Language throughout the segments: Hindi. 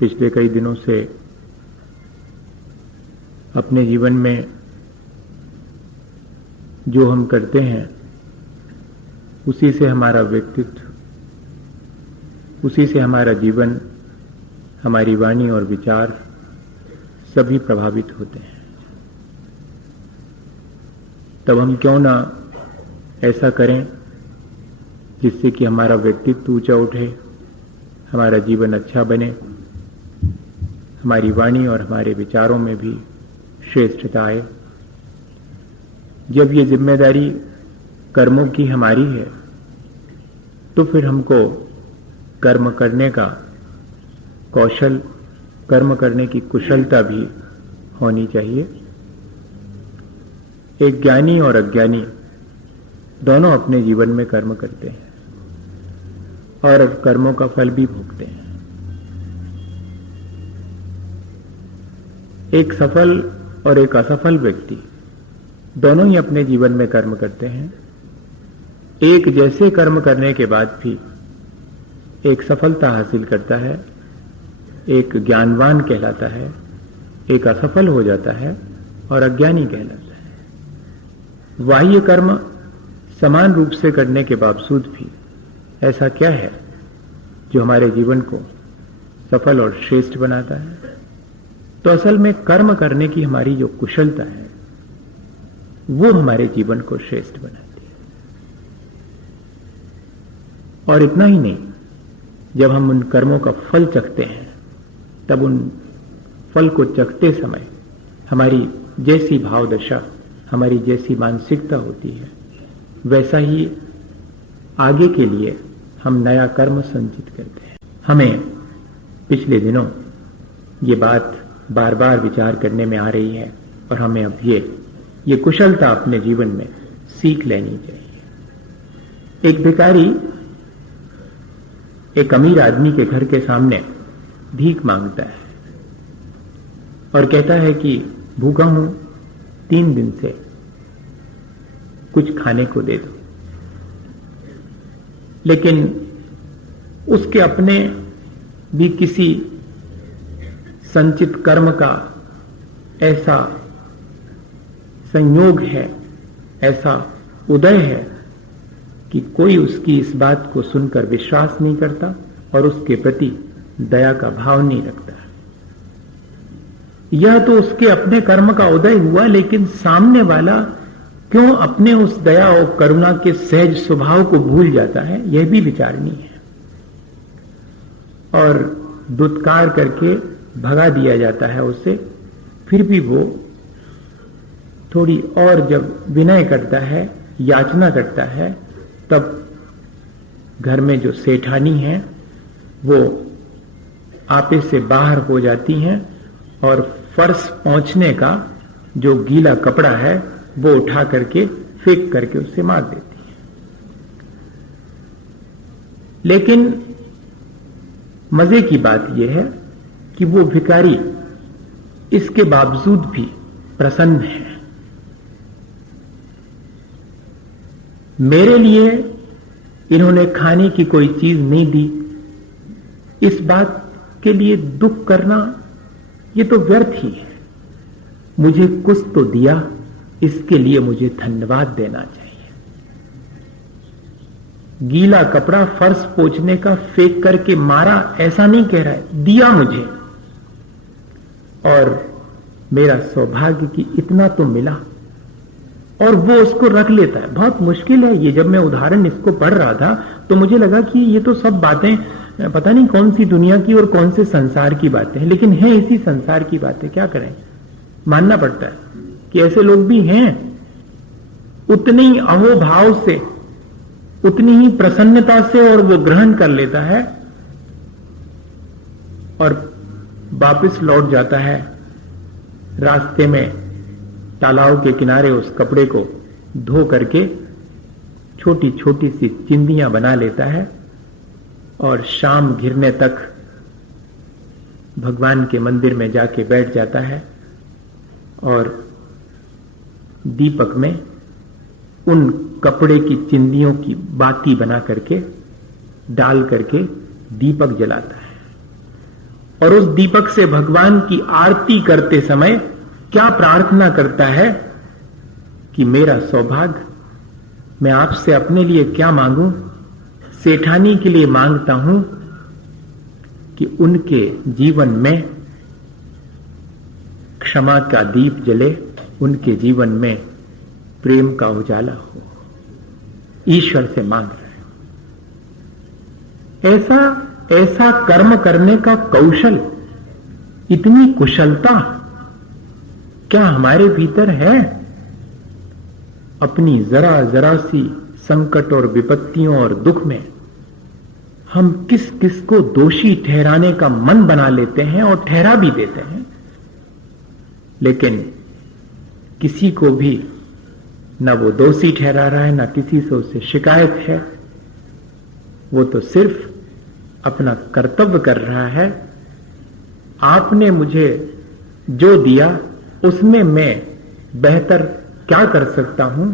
पिछले कई दिनों से अपने जीवन में जो हम करते हैं उसी से हमारा व्यक्तित्व, उसी से हमारा जीवन, हमारी वाणी और विचार सभी प्रभावित होते हैं। तब हम क्यों ना ऐसा करें जिससे कि हमारा व्यक्तित्व ऊंचा उठे, हमारा जीवन अच्छा बने, हमारी वाणी और हमारे विचारों में भी श्रेष्ठता आए। जब ये जिम्मेदारी कर्मों की हमारी है तो फिर हमको कर्म करने का कौशल, कर्म करने की कुशलता भी होनी चाहिए। एक ज्ञानी और अज्ञानी दोनों अपने जीवन में कर्म करते हैं और कर्मों का फल भी भोगते हैं। एक सफल और एक असफल व्यक्ति दोनों ही अपने जीवन में कर्म करते हैं। एक जैसे कर्म करने के बाद भी एक सफलता हासिल करता है, एक ज्ञानवान कहलाता है, एक असफल हो जाता है और अज्ञानी कहलाता है। बाह्य कर्म समान रूप से करने के बावजूद भी ऐसा क्या है जो हमारे जीवन को सफल और श्रेष्ठ बनाता है? तो असल में कर्म करने की हमारी जो कुशलता है वो हमारे जीवन को श्रेष्ठ बनाती है। और इतना ही नहीं, जब हम उन कर्मों का फल चखते हैं तब उन फल को चखते समय हमारी जैसी भाव दशा, हमारी जैसी मानसिकता होती है, वैसा ही आगे के लिए हम नया कर्म संचित करते हैं। हमें पिछले दिनों ये बात बार बार विचार करने में आ रही है और हमें अब ये कुशलता अपने जीवन में सीख लेनी चाहिए। एक भिखारी एक अमीर आदमी के घर के सामने भीख मांगता है और कहता है कि भूखा हूं, 3 दिन से कुछ खाने को दे दो। लेकिन उसके अपने भी किसी संचित कर्म का ऐसा संयोग है, ऐसा उदय है कि कोई उसकी इस बात को सुनकर विश्वास नहीं करता और उसके प्रति दया का भाव नहीं रखता। यह तो उसके अपने कर्म का उदय हुआ, लेकिन सामने वाला क्यों अपने उस दया और करुणा के सहज स्वभाव को भूल जाता है, यह भी विचारणीय है। और दुत्कार करके भगा दिया जाता है उसे। फिर भी वो थोड़ी और जब विनय करता है, याचना करता है, तब घर में जो सेठानी है वो आपे से बाहर हो जाती हैं और फर्श पहुंचने का जो गीला कपड़ा है वो उठा करके फेंक करके उसे मार देती है। लेकिन मजे की बात यह है कि वो भिखारी इसके बावजूद भी प्रसन्न है। मेरे लिए इन्होंने खाने की कोई चीज नहीं दी, इस बात के लिए दुख करना ये तो व्यर्थ ही है। मुझे कुछ तो दिया, इसके लिए मुझे धन्यवाद देना चाहिए। गीला कपड़ा फर्श पोंछने का फेंक करके मारा ऐसा नहीं कह रहा है, दिया मुझे और मेरा सौभाग्य कि इतना तो मिला, और वो उसको रख लेता है। बहुत मुश्किल है ये। जब मैं उदाहरण इसको पढ़ रहा था तो मुझे लगा कि ये तो सब बातें पता नहीं कौन सी दुनिया की और कौन से संसार की बातें हैं, लेकिन है इसी संसार की बातें। क्या करें, मानना पड़ता है कि ऐसे लोग भी हैं। उतने ही अहोभाव से, उतनी ही प्रसन्नता से और वो ग्रहण कर लेता है और वापस लौट जाता है। रास्ते में तालाब के किनारे उस कपड़े को धो करके छोटी छोटी सी चिंदियां बना लेता है और शाम घिरने तक भगवान के मंदिर में जाके बैठ जाता है और दीपक में उन कपड़े की चिंदियों की बाती बना करके डाल करके दीपक जलाता है और उस दीपक से भगवान की आरती करते समय क्या प्रार्थना करता है कि मेरा सौभाग्य, मैं आपसे अपने लिए क्या मांगूं? सेठानी के लिए मांगता हूं कि उनके जीवन में क्षमा का दीप जले, उनके जीवन में प्रेम का उजाला हो। ईश्वर से मांग रहे हैं। ऐसा कर्म करने का कौशल, इतनी कुशलता क्या हमारे भीतर है? अपनी जरा जरा सी संकट और विपत्तियों और दुख में हम किस किस को दोषी ठहराने का मन बना लेते हैं और ठहरा भी देते हैं, लेकिन किसी को भी न वो दोषी ठहरा रहा है, न किसी से उससे शिकायत है। वो तो सिर्फ अपना कर्तव्य कर रहा है। आपने मुझे जो दिया उसमें मैं बेहतर क्या कर सकता हूं?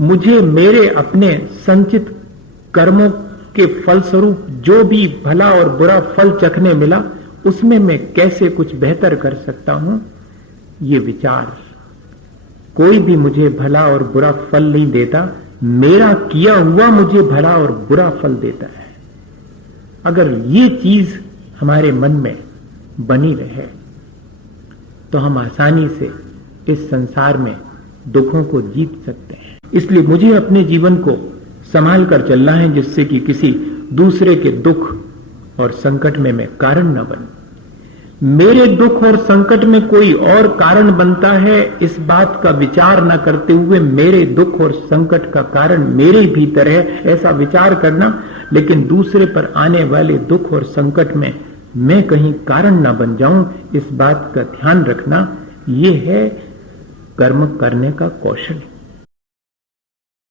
मुझे मेरे अपने संचित कर्मों के फलस्वरूप जो भी भला और बुरा फल चखने मिला, उसमें मैं कैसे कुछ बेहतर कर सकता हूं? ये विचार, कोई भी मुझे भला और बुरा फल नहीं देता, मेरा किया हुआ मुझे भला और बुरा फल देता है। अगर ये चीज हमारे मन में बनी रहे तो हम आसानी से इस संसार में दुखों को जीत सकते हैं। इसलिए मुझे अपने जीवन को संभाल कर चलना है, जिससे कि किसी दूसरे के दुख और संकट में मैं कारण न बनूं। मेरे दुख और संकट में कोई और कारण बनता है, इस बात का विचार न करते हुए मेरे दुख और संकट का कारण मेरे भीतर है, ऐसा विचार करना। लेकिन दूसरे पर आने वाले दुख और संकट में मैं कहीं कारण न बन जाऊं, इस बात का ध्यान रखना, ये है कर्म करने का कौशल।